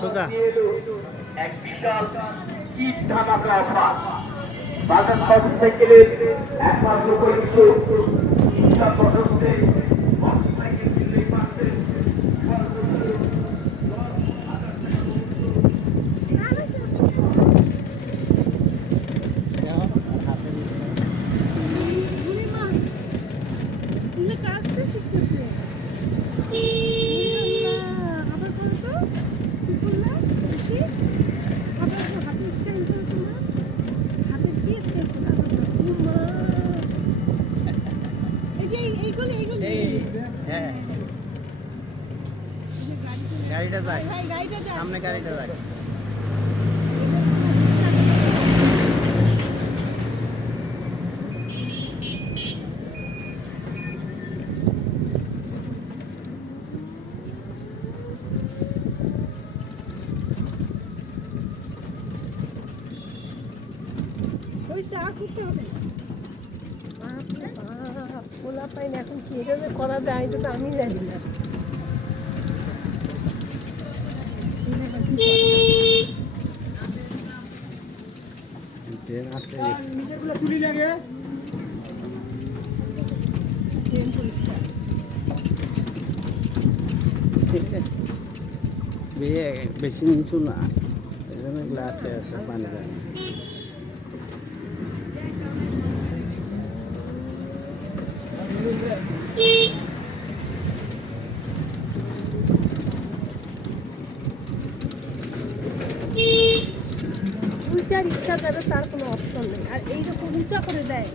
সোজা এক বিশাল ঈদ ধামাকা অফার বাজাজ মোটরসাইকেলের একমাত্র পরিচিত ঈদ মোটরসে মোটরসাইকেল কিনলেই পাচ্ছেন হ্যাঁ গাড়িটা যায় সামনে গাড়িটা যায় খোলা পাই না এখন কি এটা করা যায় এটা তো আমি জানি না বেশি নিচু না এই জন্য এগুলো আটকে আছে পানি যায় উল্টা রিক্সা যাবে তার কোনো অপশন নেই আর এইরকম উঁচা করে দেয়